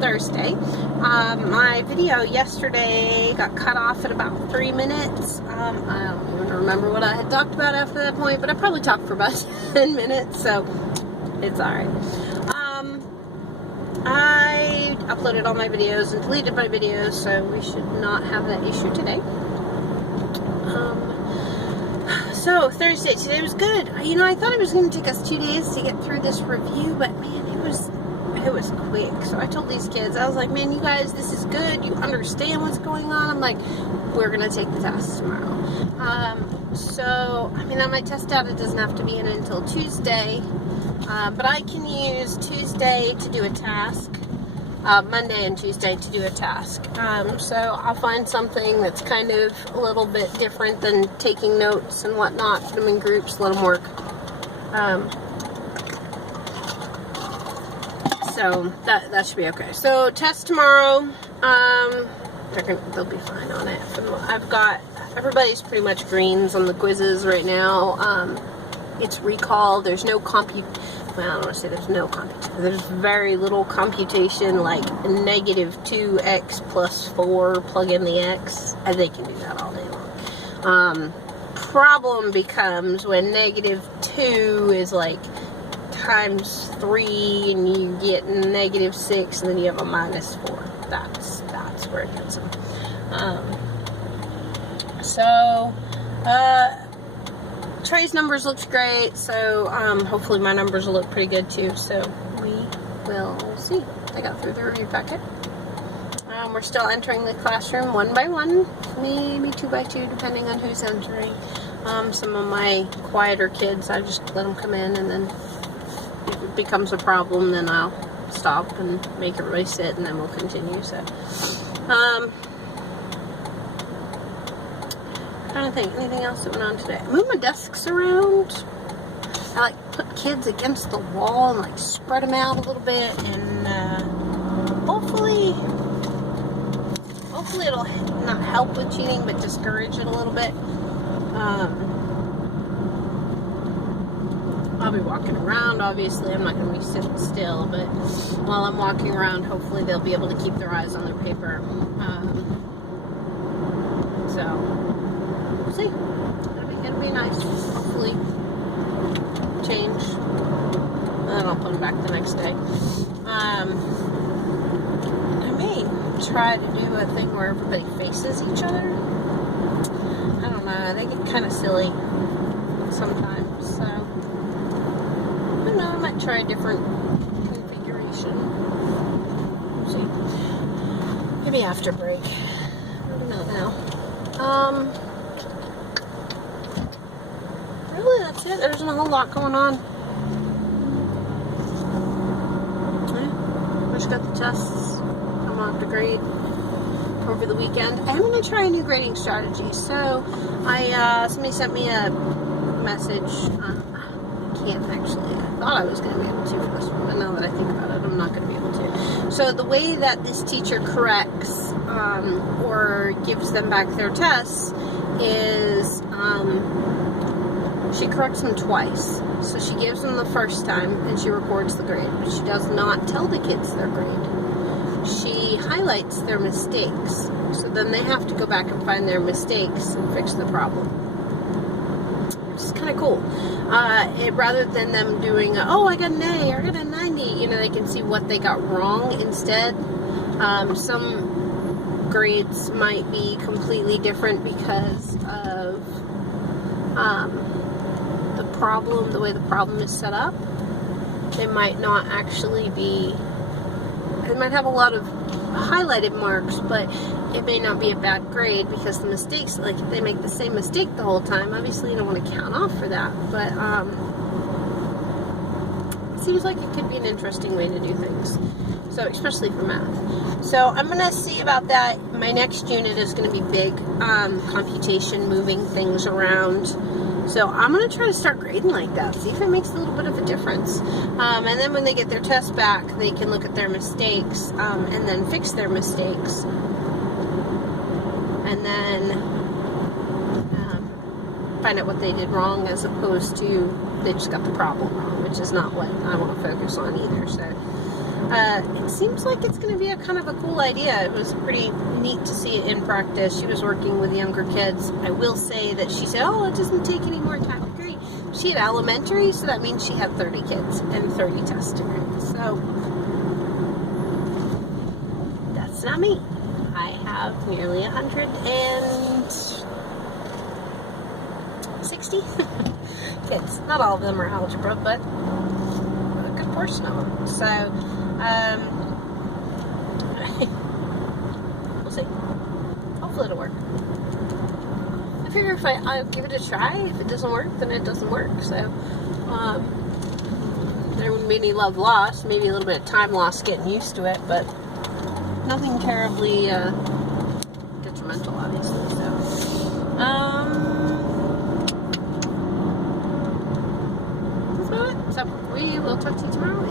Thursday. My video yesterday got cut off at about 3 minutes. I don't even remember what I had talked about after that point, but I probably talked for about 10 minutes, so it's alright. I uploaded all my videos and deleted my videos, so we should not have that issue today. So Thursday, today was good. You know, I thought it was going to take us 2 days to get through this review, but man, it was quick. So I told these kids, I was like, man, you guys, this is good. You understand what's going on. I'm like, we're going to take the test tomorrow. So, I mean, on my test data, it doesn't have to be in until Tuesday, but I can use Tuesday to do a task, Monday and Tuesday to do a task. So I'll find something that's kind of a little bit different than taking notes and whatnot, put them in groups, let them work. So that should be okay. So test tomorrow, they'll be fine on it. I've got, everybody's pretty much greens on the quizzes right now. It's recall, there's no well, I don't want to say there's no computation. There's very little computation, like -2x plus 4, plug in the x, and they can do that all day long. Problem becomes when -2 is like times 3, and you get -6, and then you have a -4. That's where it gets them. Trey's numbers looked great, so hopefully my numbers will look pretty good too, so we will see. I got through the review packet. We're still entering the classroom 1 by 1, maybe 2 by 2, depending on who's entering. Some of my quieter kids, I just let them come in, and then if it becomes a problem, then I'll stop and make everybody sit, and then we'll continue. So trying to think, anything else that went on today? I moved my desks around. I like put kids against the wall and like spread them out a little bit, and hopefully it'll not help with cheating, but discourage it a little bit. I'll be walking around, obviously. I'm not going to be sitting still, but while I'm walking around, hopefully they'll be able to keep their eyes on their paper. So we'll see. It'll be nice. Hopefully change. And then I'll put them back the next day. I may try to do a thing where everybody faces each other. I don't know. They get kind of silly sometimes. So I don't know. I might try a different configuration. We'll see. Maybe after break. Maybe not now. Really, that's it. There's not a whole lot going on. We just got the tests. I'm on to grade over the weekend. I'm going to try a new grading strategy. So, somebody sent me a message. I can't actually. I thought I was going to be able to for this one, but now that I think about it, I'm not going to be able to. So, the way that this teacher corrects or gives them back their tests is she corrects them twice. So she gives them the first time and she records the grade, but she does not tell the kids their grade. She highlights their mistakes, so then they have to go back and find their mistakes and fix the problem. Which is kind of cool. Rather than them doing, oh, I got an A or I got a 90, you know, they can see what they got wrong instead. Some grades might be completely different because of the way the problem is set up. They might not actually be, they might have a lot of highlighted marks, but it may not be a bad grade because the mistakes, like if they make the same mistake the whole time, obviously you don't want to count off for that, but it seems like it could be an interesting way to do things. So, especially for math. So, I'm going to see about that. My next unit is going to be big, computation, moving things around. So, I'm going to try to start grading like that, see if it makes a little bit of a difference. And then when they get their test back, they can look at their mistakes, and then fix their mistakes. And then find out what they did wrong, as opposed to they just got the problem wrong, which is not what I want to focus on either. So, It seems like it's going to be a kind of a cool idea. It was pretty neat to see it in practice. She was working with younger kids. I will say that she said, oh, it doesn't take any more time. Great. She had elementary, so that means she had 30 kids and 30 tests to grade. So that's not me. I have nearly 160 kids. Not all of them are algebra, but a good portion of them. So, we'll see. Hopefully it'll work. I figure if I'll give it a try, if it doesn't work, then it doesn't work. So, there wouldn't be any love lost. Maybe a little bit of time lost getting used to it, but nothing terribly detrimental, obviously. So, that's about it. So we will talk to you tomorrow.